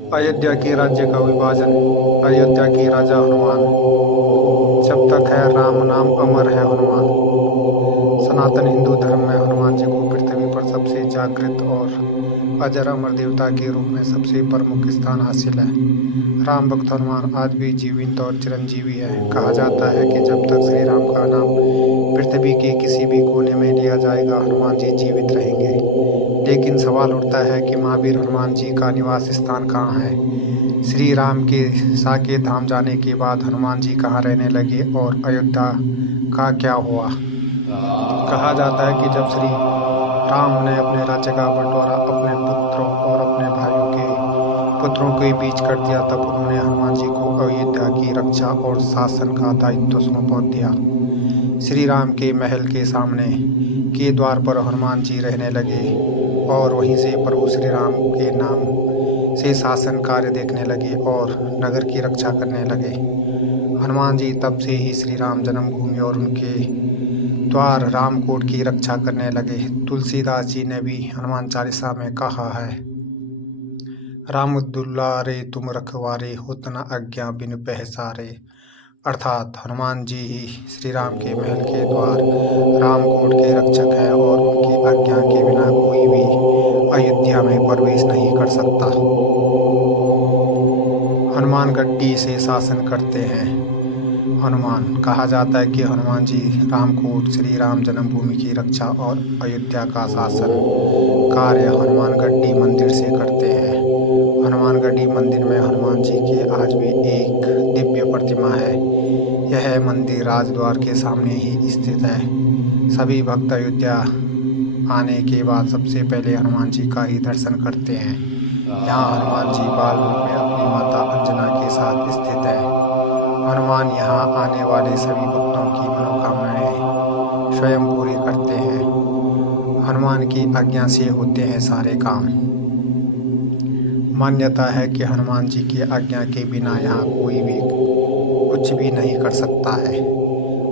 अयोध्या के राज्य का विभाजन। अयोध्या के राजा हनुमान। जब तक है राम नाम अमर है हनुमान। सनातन हिंदू धर्म में हनुमान जी को पृथ्वी पर सबसे जागृत और अजर अमर देवता के रूप में सबसे प्रमुख स्थान हासिल है। राम भक्त हनुमान आज भी जीवित और चिरंजीवी है। कहा जाता है कि जब तक श्री राम का नाम पृथ्वी के किसी भी कोने में लिया जाएगा, हनुमान जी जीवित रहेंगे। लेकिन सवाल उठता है कि महावीर हनुमान जी का निवास स्थान कहाँ है। श्री राम के साकेत धाम जाने के बाद हनुमान जी कहाँ रहने लगे और अयोध्या का क्या हुआ। कहा जाता है कि जब श्री राम ने अपने राज्य का बंटवारा अपने पुत्रों और अपने भाइयों के पुत्रों के बीच कर दिया, तब उन्होंने हनुमान जी को अयोध्या की रक्षा और शासन का दायित्व सौंप दिया। श्री राम के महल के सामने के द्वार पर हनुमान जी रहने लगे और वहीं से प्रभु श्री राम के नाम से शासन कार्य देखने लगे और नगर की रक्षा करने लगे। हनुमान जी तब से ही श्री राम जन्मभूमि और उनके द्वार रामकोट की रक्षा करने लगे। तुलसीदास जी ने भी हनुमान चालीसा में कहा है, राम दुलारे तुम रखवारे होत न आज्ञा बिनु पैसारे। अर्थात हनुमान जी ही श्री राम के महल के द्वार रामकोट के रक्षक हैं और उनकी आज्ञा के बिना कोई भी अयोध्या में प्रवेश नहीं कर सकता। हनुमान गद्दी से शासन करते हैं। हनुमान कहा जाता है कि हनुमान जी रामकोट श्री राम जन्मभूमि की रक्षा और अयोध्या का शासन कार्य हनुमानगढ़ी मंदिर से करते हैं। हनुमानगढ़ी मंदिर में हनुमान जी की आज भी एक दिव्य प्रतिमा है। यह मंदिर राजद्वार के सामने ही स्थित है। सभी भक्त अयोध्या आने के बाद सबसे पहले हनुमान जी का ही दर्शन करते हैं। यहाँ हनुमान जी बाल रूप में अपनी माता अंजना के साथ स्थित है। हनुमान यहाँ आने वाले सभी भक्तों की मनोकामनाएं स्वयं पूरी करते हैं। हनुमान की आज्ञा से होते हैं सारे काम। मान्यता है कि हनुमान जी की आज्ञा के बिना यहाँ कोई भी कुछ भी नहीं कर सकता है।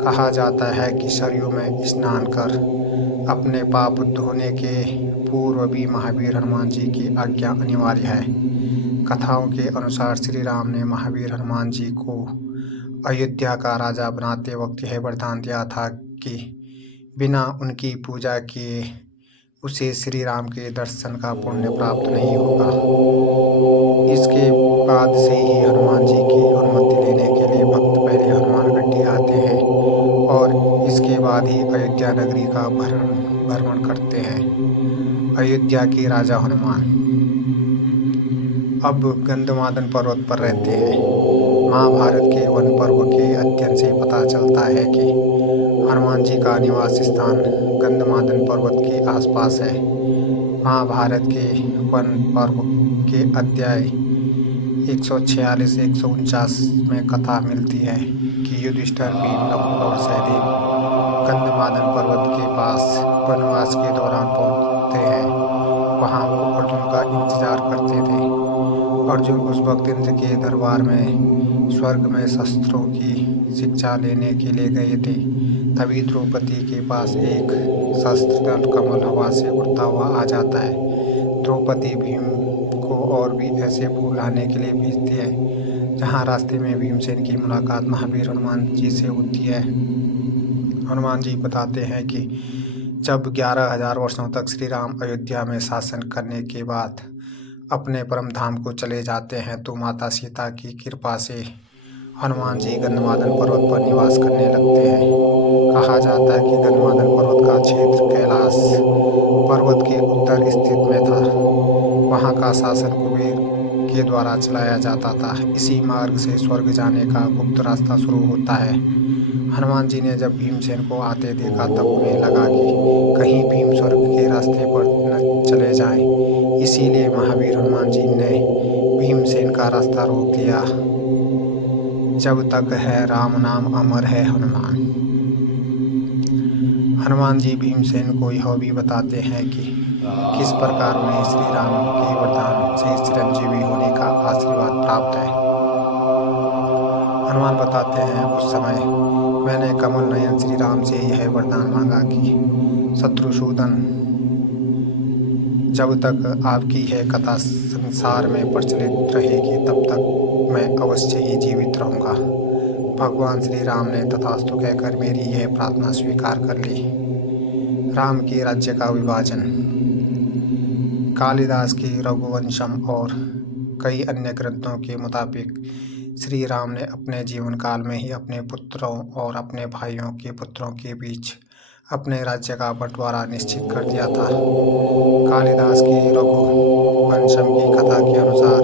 कहा जाता है कि सरयू में स्नान कर अपने पाप धोने के पूर्व भी महावीर हनुमान जी की आज्ञा अनिवार्य है। कथाओं के अनुसार श्री राम ने महावीर हनुमान जी को अयोध्या का राजा बनाते वक्त यह वरदान दिया था कि बिना उनकी पूजा किए उसे श्री राम के दर्शन का पुण्य प्राप्त नहीं होगा। इसके बाद से ही हनुमान जी की अनुमति लेने के लिए भक्त पहले हनुमानगढ़ी आते हैं और इसके बाद ही अयोध्या नगरी का भ्रमण करते हैं। अयोध्या के राजा हनुमान अब गंधमादन पर्वत पर रहते हैं। महाभारत के वन पर्व के अध्ययन से पता चलता है कि हनुमान जी का निवास स्थान गंधमादन पर्वत के आसपास है। महाभारत के वन पर्व के अध्याय 146-149 में कथा मिलती है कि युधिष्ठिर, भीम, नकुल और सहदेव गंधमादन पर्वत के पास वनवास के दौरान पहुंचते हैं। वहां वो अर्जुन का इंतजार करते थे। अर्जुन उस वक्त इंद्र के दरबार में स्वर्ग में शस्त्रों की शिक्षा लेने के लिए गए थे। तभी द्रौपदी के पास एक शस्त्र कमल हवा से उड़ता हुआ आ जाता है। द्रौपदी भीम को और भी ऐसे फूल लाने के लिए भेजती है। जहाँ रास्ते में भीमसेन की मुलाकात महावीर हनुमान जी से होती है। हनुमान जी बताते हैं कि जब 11,000 वर्षों तक श्री राम अयोध्या में शासन करने के बाद अपने परम धाम को चले जाते हैं, तो माता सीता की कृपा से हनुमान जी गंधमादन पर्वत पर निवास करने लगते हैं। कहा जाता है कि गंधमादन पर्वत का क्षेत्र कैलाश पर्वत के उत्तर स्थित में था। वहाँ का शासन कुबेर के द्वारा चलाया जाता था। इसी मार्ग से स्वर्ग जाने का गुप्त रास्ता शुरू होता है। हनुमान जी ने जब भीमसेन को आते देखा तब उन्हें लगा कि कहीं भीम स्वर्ग के रास्ते पर न चले जाएं। इसीलिए महावीर हनुमान जी ने भीमसेन का रास्ता रोक दिया। जब तक है राम नाम अमर है हनुमान। हनुमान जी भीमसेन को यह भी बताते हैं कि किस प्रकार उन्हें श्री राम के वरदान से चिरंजीवी होने का आशीर्वाद प्राप्त है। हनुमान बताते हैं, उस समय मैंने कमल नयन श्री राम से यह वरदान मांगा कि शत्रुसूदन, जब तक आपकी यह कथा संसार में प्रचलित रहेगी तब तक मैं अवश्य ही जीवित रहूंगा। भगवान श्री राम ने तथास्तु कहकर मेरी यह प्रार्थना स्वीकार कर ली। राम के राज्य का विभाजन। कालिदास की रघुवंशम और कई अन्य ग्रंथों के मुताबिक श्री राम ने अपने जीवन काल में ही अपने पुत्रों और अपने भाइयों के पुत्रों के बीच अपने राज्य का बंटवारा निश्चित कर दिया था। कालिदास की रघुवंशम की कथा के अनुसार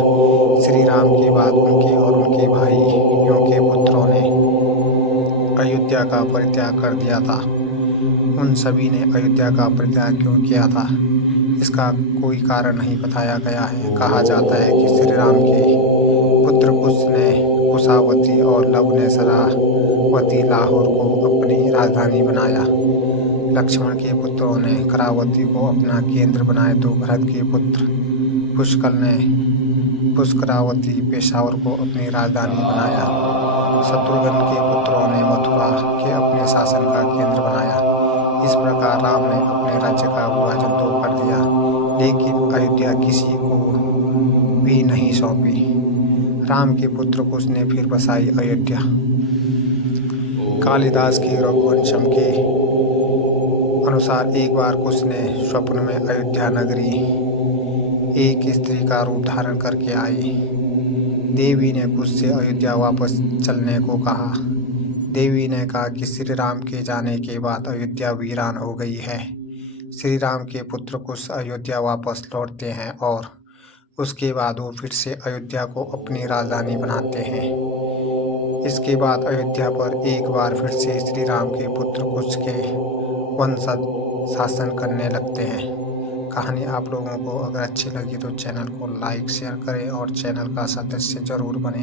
श्री राम के बाद उनके और उनके भाइयों के पुत्रों ने अयोध्या का परित्याग कर दिया था। उन सभी ने अयोध्या का परित्याग क्यों किया था, इसका कोई कारण नहीं बताया गया है। कहा जाता है कि श्री राम के पुत्र कुश ने कुशावती और लव ने शरावती लाहौर को अपनी राजधानी बनाया। लक्ष्मण के पुत्रों ने करावती को अपना केंद्र बनाया तो भरत के पुत्र पुष्कल ने पुष्करावती पेशावर को अपनी राजधानी बनाया। शत्रुघ्न के पुत्रों ने मथुरा के अपने शासन का केंद्र बनाया। इस प्रकार राम ने अपने राज्य का विभाजन तो कर दिया, लेकिन अयोध्या किसी को भी नहीं सौंपी। राम के पुत्र कुश ने फिर बसाई अयोध्या। कालिदास की रघुवंशम के अनुसार एक बार कुश ने स्वप्न में अयोध्या नगरी एक स्त्री का रूप धारण करके आई। देवी ने कुश से अयोध्या वापस चलने को कहा। देवी ने कहा कि श्री राम के जाने के बाद अयोध्या वीरान हो गई है। श्री राम के पुत्र कुश अयोध्या वापस लौटते हैं और उसके बाद वो फिर से अयोध्या को अपनी राजधानी बनाते हैं। इसके बाद अयोध्या पर एक बार फिर से श्री राम के पुत्र कुश के वंशज शासन करने लगते हैं। कहानी आप लोगों को अगर अच्छी लगी तो चैनल को लाइक शेयर करें और चैनल का सदस्य जरूर बने।